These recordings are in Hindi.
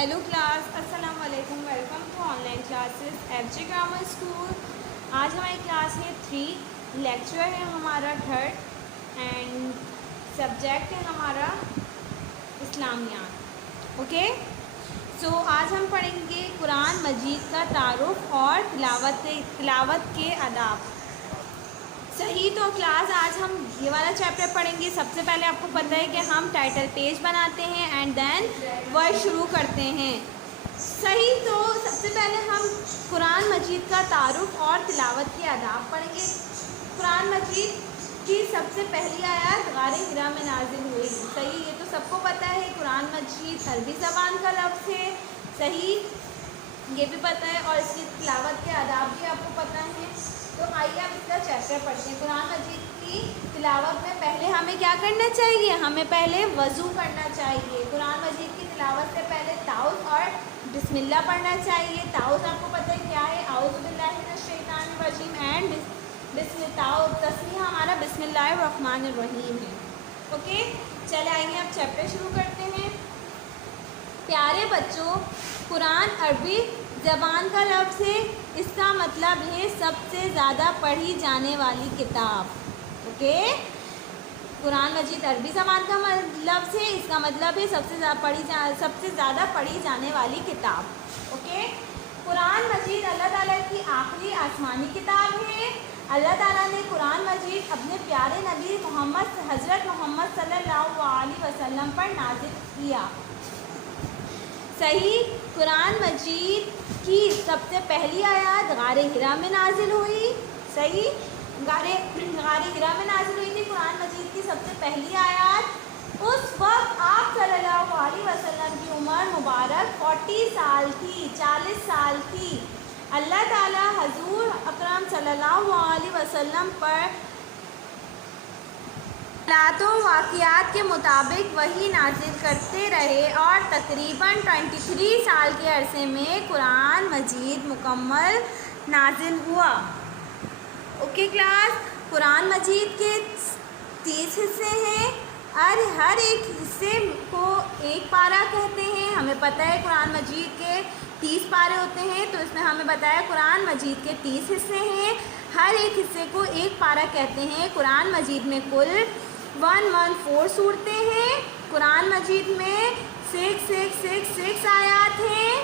हेलो क्लास, अस्सलाम वालेकुम। Welcome to online classes FJ grammar school. आज हमारी क्लास है 3, लेक्चर है हमारा 3rd एंड सब्जेक्ट है हमारा इस्लामियात। ओके, सो आज हम पढ़ेंगे कुरान मजीद का तारुफ और तिलावत के आदाब। सही, तो क्लास आज हम ये वाला चैप्टर पढ़ेंगे। सबसे पहले आपको पता है कि हम टाइटल पेज बनाते हैं एंड देन वर्ड शुरू करते हैं। सही, तो सबसे पहले हम कुरान मजीद का तारुफ और तिलावत के आदाब पढ़ेंगे। कुरान मजीद की सबसे पहली आयत गारे हिरा में नाजिल हुई। सही, ये तो सबको पता है। कुरान मजीद अरबी ज़बान का लफ्ज़ है। सही, ये भी पता है और इसकी तिलावत के आदाब भी आपको पता है। तो आइए आप इसका चैप्टर पढ़ते हैं। कुरान मजीद की तिलावत में पहले हमें क्या करना चाहिए? हमें पहले वज़ू करना चाहिए। कुरान मजीद की तिलावत से पहले ताउज़ और बिस्मिल्लाह पढ़ना चाहिए। ताउज़ आपको पता है क्या है? औज़ु बिल्लाहि मिनश शैतानिर रजीम एंड बिस्मिल्लाह। तस्मीह हमारा बिस्मिल्लाहिर रहमानिर रहीम है। ओके, चले आइए आप चैप्टर शुरू करते हैं। प्यारे बच्चों, कुरान अरबी ज़बान का लफ्ज़ है। इसका मतलब है सबसे ज़्यादा पढ़ी जाने वाली किताब। ओके, कुरान मजीद अरबी ज़बान का लफ्ज़ है। इसका मतलब है सबसे ज़्यादा पढ़ी जाने वाली किताब। ओके, कुरान मजीद अल्लाह ताला की आखिरी आसमानी किताब है। अल्लाह ताला ने कुरान मजीद अपने प्यारे नबी हज़रत मोहम्मद सल्लल्लाहु अलैहि वसल्लम पर नाज़िल किया। सही, कुरान मजीद की सबसे पहली आयत गारे हिरा में नाजिल हुई। सही, गारे हिरा में नाजिल हुई थी कुरान मजीद की सबसे पहली आयत। उस वक्त आप सल्लल्लाहु अलैहि वसल्लम की उम्र मुबारक 40 साल थी, 40 साल थी। अल्लाह ताला हजूर अकरम सल्लल्लाहु अलैहि वसल्लम पर हालातों वाक़ियात के मुताबिक वही नाजिल करते रहे और तकरीबन 23 साल के अरसे में कुरान मजीद मुकम्मल नाजिल हुआ। ओके क्लास, कुरान मजीद के 30 हिस्से हैं और हर एक हिस्से को एक पारा कहते हैं। हमें पता है कुरान मजीद के 30 पारे होते हैं, तो इसमें हमें बताया कुरान मजीद के 30 हिस्से हैं। हर एक हिस्से को एक पारा कहते हैं। कुरान मजीद में कुल 114 सूरतें हैं। कुरान मजीद में 6 आयात हैं।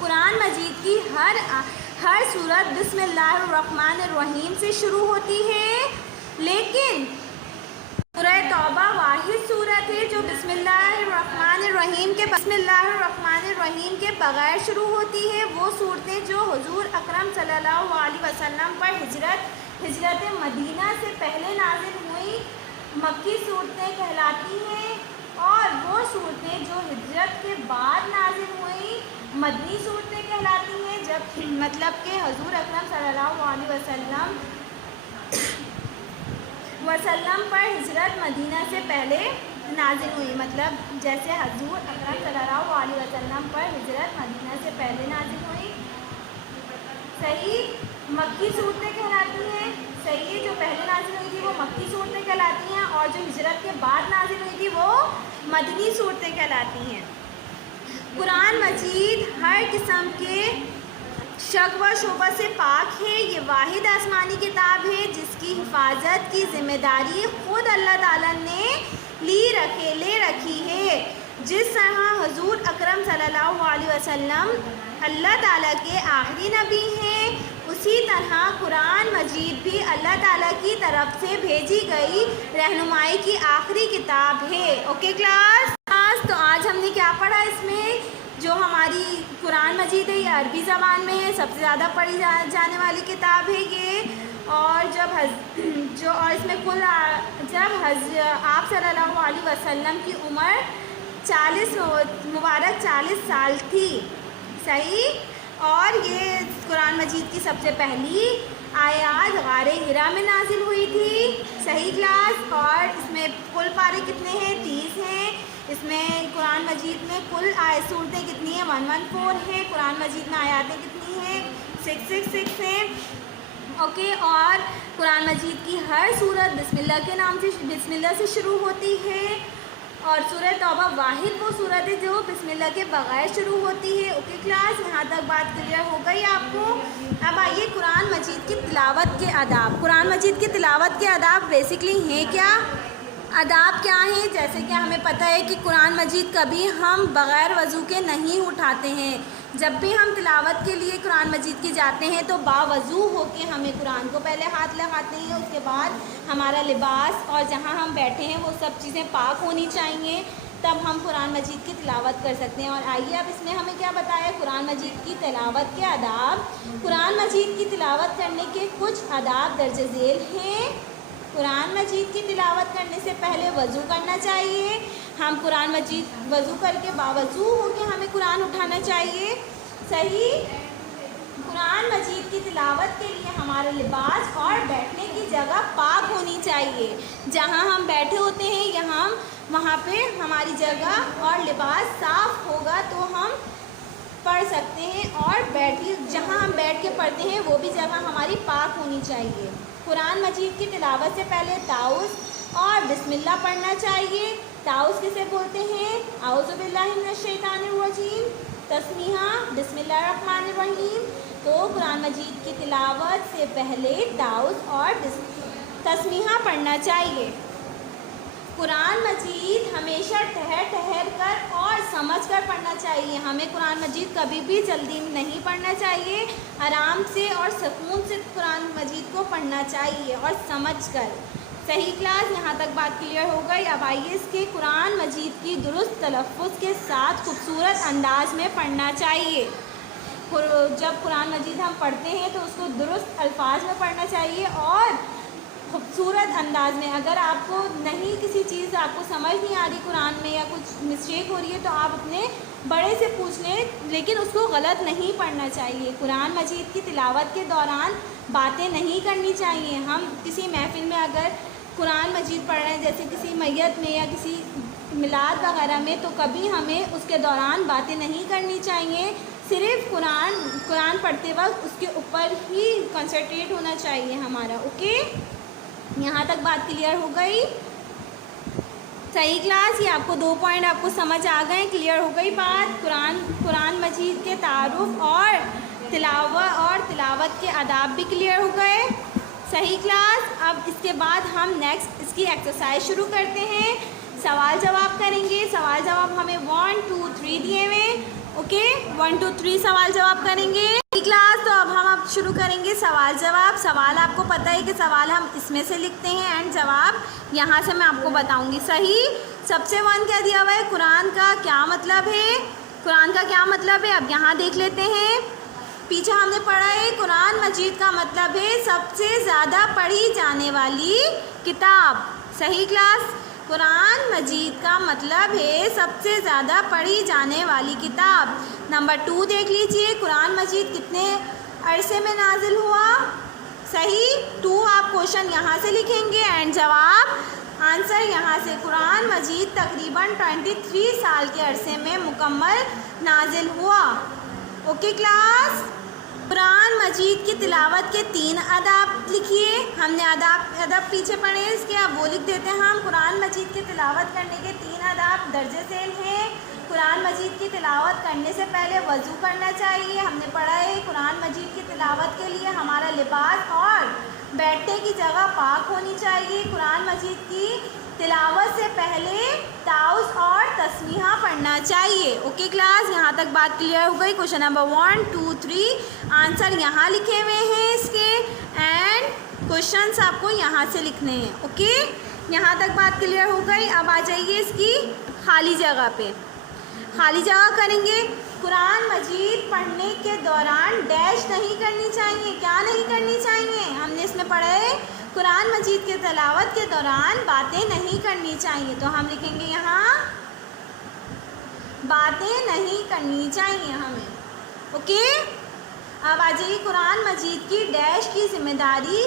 कुरान मजीद की हर सूरत बिस्मिल्लाहिर्रहमानिर्रहीम से शुरू होती है, लेकिन सूरह तौबा वाहिद सूरत है जो बिस्मिल्लाहिर्रहमानिर्रहीम के बगैर शुरू होती है। वो सूरतें जो हुजूर अकरम सल्लल्लाहु अलैहि वसल्लम पर हिजरत मदीना से पहले नाजिल हुई मक्की सूरतें कहलाती हैं, और वो सूरतें जो हिजरत के बाद नाजिल हुई मदनी सूरतें कहलाती हैं। जब मतलब के हुजूर अकरम सल्लल्लाहु अलैहि वसल्लम पर हिजरत मदीना से पहले नाजिल हुई, मतलब जैसे हुजूर अकरम सल्लल्लाहु अलैहि वसल्लम पर हिजरत मदीना से पहले नाजिल हुई। सही, मक्की सूरतें कहलाती हैं। सही है, जो पहले नाजिल हुई थी वो मक्की सूरतें कहलाती हैं, और जो हिजरत के बाद नाजिल हुई थी वो मदनी सूरतें कहलाती हैं। कुरान मजीद हर किस्म के शक व शुबा से पाक है। ये वाहिद आसमानी किताब है जिसकी हिफाजत की जिम्मेदारी खुद अल्लाह ताला ने ले रखी है। जिस तरह हुजूर अकरम सल्लल्लाहु अलैहि वसल्लम अल्लाह ताला के आखिरी नबी हैं, उसी तरह कुरान मजीद भी अल्लाह ताला की तरफ से भेजी गई रहनुमाई की आखिरी किताब है। ओके क्लास, तो आज हमने क्या पढ़ा? इसमें जो हमारी कुरान मजीद है ये अरबी ज़बान में है, सबसे ज़्यादा पढ़ी जाने वाली किताब है ये। और और इसमें कुल आप सल्लल्लाहु अलैहि वसल्लम की उम्र 40 साल थी। सही, और ये कुरान मजीद की सबसे पहली आयत गारे हिरा में नाजिल हुई थी। सही क्लास, और इसमें कुल पारे कितने हैं? 30 हैं। इसमें कुरान मजीद में कुल सूरतें कितनी हैं? 114 है। कुरान मजीद में आयातें कितनी हैं? 666 हैं। ओके, और कुरान मजीद की हर सूरत बिस्मिल्लाह से शुरू होती है। और सूरह तौबा वाहिद वो सूरत है जो बिस्मिल्लाह के बगैर शुरू होती है। ओके क्लास, यहाँ तक बात क्लियर हो गई आपको। अब आइए कुरान मजीद की तिलावत के आदाब। कुरान मजीद की तिलावत के आदाब बेसिकली हैं क्या, आदाब क्या हैं? जैसे कि हमें पता है कि कुरान मजीद कभी हम बग़ैर वज़ू के नहीं उठाते हैं। जब भी हम तिलावत के लिए कुरान मजीद की जाते हैं तो बावज़ू होके हमें कुरान को पहले हाथ लगाते हैं, उसके बाद हमारा लिबास और जहाँ हम बैठे हैं वो सब चीज़ें पाक होनी चाहिए, तब हम कुरान मजीद की तिलावत कर सकते हैं। और आइए अब इसमें हमें क्या बताया, कुरान मजीद की तिलावत के आदाब। कुरान मजीद की तिलावत करने के कुछ आदाब दर्ज झेल हैं। कुरान मजीद की तिलावत करने से पहले वज़ू करना चाहिए। हम कुरान मजीद वज़ू करके बावज़ू होकर हमें कुरान उठाना चाहिए। सही। कुरान मजीद की तिलावत के लिए हमारा लिबास और बैठने की जगह पाक होनी चाहिए। जहाँ हम बैठे होते हैं यहाँ वहाँ पे हमारी जगह और लिबास साफ़ होगा तो हम पढ़ सकते हैं, और जहाँ हम बैठ के पढ़ते हैं वो भी जगह हमारी पाक होनी चाहिए। कुरान मजीद की तिलावत से पहले ताउज़ और बिस्मिल्लाह पढ़ना चाहिए। ताउज़ किसे बोलते हैं? औज़ु बिल्लाहि मिनश शैतानिर रजीम, तस्मीहा बिस्मिल्लाहिर्रहमानिर्रहीम। तो कुरान मजीद की तिलावत से पहले ताउज़ और तस्मीहा पढ़ना चाहिए। कुरान मजीद हमेशा ठहर कर और समझ कर पढ़ना चाहिए। हमें कुरान मजीद कभी भी जल्दी नहीं पढ़ना चाहिए, आराम से और सुकून से कुरान मजीद को पढ़ना चाहिए और समझ कर। सही क्लास, यहाँ तक बात क्लियर हो गई। अब आइए इसके कुरान मजीद की दुरुस्त तलफ़्फ़ुज़ के साथ खूबसूरत अंदाज में पढ़ना चाहिए। जब कुरान मजीद हम पढ़ते हैं तो उसको दुरुस्त अल्फाज में पढ़ना चाहिए और खूबसूरत अंदाज में। अगर आपको नहीं किसी चीज़ आपको समझ नहीं आ रही कुरान में या कुछ मिस्टेक हो रही है तो आप अपने बड़े से पूछ लें, लेकिन उसको गलत नहीं पढ़ना चाहिए। कुरान मजीद की तिलावत के दौरान बातें नहीं करनी चाहिए। हम किसी महफिल में अगर कुरान मजीद पढ़ रहे हैं, जैसे किसी मैयत में या किसी मिलाद वगैरह में, तो कभी हमें उसके दौरान बातें नहीं करनी चाहिए। सिर्फ़ कुरान पढ़ते वक्त उसके ऊपर ही कंसंट्रेट होना चाहिए हमारा। ओके, यहाँ तक बात क्लियर हो गई। सही क्लास, ये आपको 2 पॉइंट आपको समझ आ गए, क्लियर हो गई बात। कुरान मजीद के तारुफ और तिलावत के आदाब भी क्लियर हो गए। सही क्लास, अब इसके बाद हम नेक्स्ट इसकी एक्सरसाइज शुरू करते हैं। सवाल जवाब करेंगे। सवाल जवाब हमें 1 2 3 दिए हुए। ओके, 1 2 3 सवाल जवाब करेंगे। क्लास, तो अब शुरू करेंगे सवाल जवाब। सवाल आपको पता है कि सवाल हम इसमें से लिखते हैं एंड जवाब यहाँ से मैं आपको बताऊँगी। सही। सबसे 1 क्या दिया हुआ है, कुरान का क्या मतलब है। कुरान का क्या मतलब है, अब यहाँ देख लेते हैं। पीछे हमने पढ़ा है कुरान मजीद का मतलब है सबसे ज़्यादा पढ़ी जाने वाली किताब। सही क्लास, कुरान मजीद का मतलब है सबसे ज़्यादा पढ़ी जाने वाली किताब। नंबर 2 देख लीजिए, कुरान मजीद कितने अरसे में नाजिल हुआ। सही, 2 आप क्वेश्चन यहाँ से लिखेंगे एंड जवाब आंसर यहाँ से। कुरान मजीद तकरीबन 23 साल के अरसे में मुकम्मल नाजिल हुआ। ओके क्लास, कुरान मजीद की तिलावत के 3 आदाब लिखिए। हमने अदब पीछे पढ़े, इसके अब वो लिख देते हैं हम। कुरान मजीद की तिलावत करने के 3 आदाब दर्जे झेल हैं। कुरान मजीद की तिलावत करने से पहले वज़ू करना चाहिए। हमने पढ़ा है कुरान मजीद की तिलावत के लिए हमारा लिबास और बैठने की जगह पाक होनी चाहिए। कुरान मजीद की तिलावत से पहले ताउज़ और तस्मीहा पढ़ना चाहिए। ओके क्लास, यहाँ तक बात क्लियर हो गई। क्वेश्चन नंबर 1 2 3 आंसर यहाँ लिखे हुए हैं इसके एंड क्वेश्चंस आपको यहाँ से लिखने हैं। ओके, यहाँ तक बात क्लियर हो गई। अब आ जाइए इसकी खाली जगह पे। खाली जगह करेंगे। कुरान मजीद पढ़ने के दौरान डैश नहीं करनी चाहिए। क्या नहीं करनी चाहिए, हमने इसमें पढ़ा है कुरान मजीद के तिलावत के दौरान बातें नहीं करनी चाहिए। तो हम लिखेंगे यहाँ बातें नहीं करनी चाहिए हमें। ओके, अब आ जाइए, कुरान मजीद की डैश की जिम्मेदारी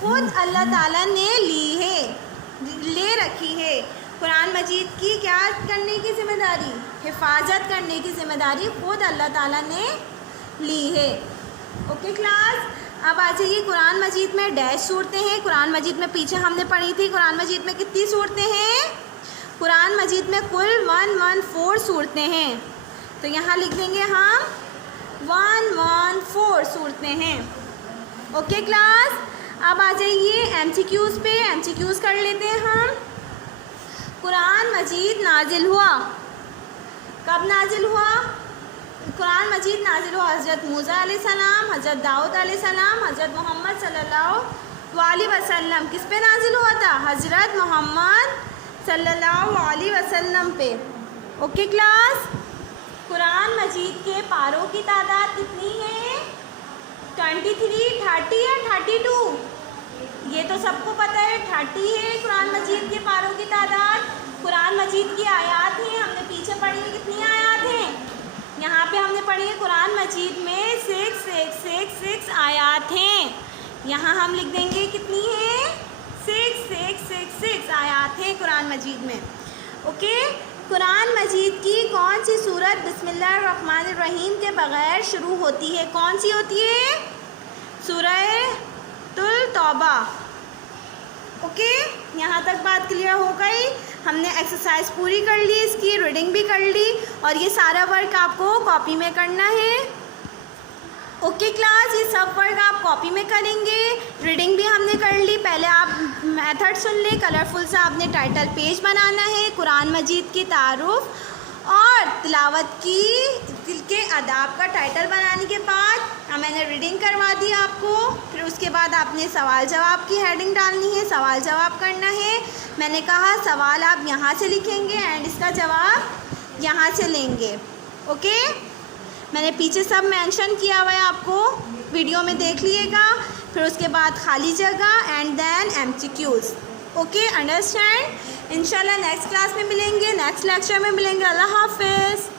खुद अल्लाह ताला ने ले रखी है। कुरान मजीद की क्या करने की ज़िम्मेदारी, हिफाजत करने की ज़िम्मेदारी खुद अल्लाह ताला ने ली है। ओके क्लास, अब आ जाइए, कुरान मजीद में डैश सूरतें हैं। कुरान मजीद में पीछे हमने पढ़ी थी, कुरान मजीद में कितनी सूरतें हैं, कुरान मजीद में कुल 114 सूरतें हैं, तो यहाँ लिख देंगे हम 114 सूरतें हैं। ओके क्लास, अब आ जाइए MCQs पे। MCQs कर लेते हैं हम। कुरान मजीद नाजिल हुआ, कब नाजिल हुआ? कुरान मजीद नाजिल हुआ हज़रत मूसा अलैहिस्सलाम, हज़रत दाऊद अलैहिस्सलाम, हज़रत मोहम्मद सल्लल्लाहु अलैहि वसल्लम। किस पे नाजिल हुआ था? हज़रत मोहम्मद सल्लल्लाहु अलैहि वसल्लम पे। ओके क्लास, कुरान मजीद के पारों की तादाद कितनी है? 23, 30 या 32? ये तो सबको पता है 30 है कुरान मजीद के पारों की तादाद। कुरान मजीद की आयात हैं, हमने पीछे पढ़ी है, कितनी आयात हैं? यहाँ पे हमने पढ़ी है कुरान मजीद में 6 आयात हैं। यहाँ हम लिख देंगे कितनी है? 6 आयात हैं कुरान मजीद में। ओके, कुरान मजीद की कौन सी सूरत बिस्मिल्लाहिर्रहमानिर्रहीम के बग़ैर शुरू होती है? कौन सी होती है? सूरह तौबा। ओके, यहाँ तक बात क्लियर हो गई। हमने एक्सरसाइज पूरी कर ली, इसकी रीडिंग भी कर ली, और ये सारा वर्क आपको कॉपी में करना है। ओके क्लास, ये सब वर्क आप कॉपी में करेंगे। रीडिंग भी हमने कर ली। पहले आप मेथड सुन लें। कलरफुल सा आपने टाइटल पेज बनाना है। कुरान मजीद की तारुफ और तिलावत के अदाब का टाइटल बनाने के बाद मैंने रीडिंग करवा दी आपको। फिर उसके बाद आपने सवाल जवाब की हेडिंग डालनी है, सवाल जवाब करना है। मैंने कहा सवाल आप यहाँ से लिखेंगे एंड इसका जवाब यहाँ से लेंगे। ओके, मैंने पीछे सब मेंशन किया हुआ है, आपको वीडियो में देख लीजिएगा। फिर उसके बाद खाली जगह and then MCQs। Okay, understand. इंशाल्लाह नेक्स्ट क्लास में मिलेंगे, नेक्स्ट लेक्चर में मिलेंगे। अल्लाह हाफ़िज़।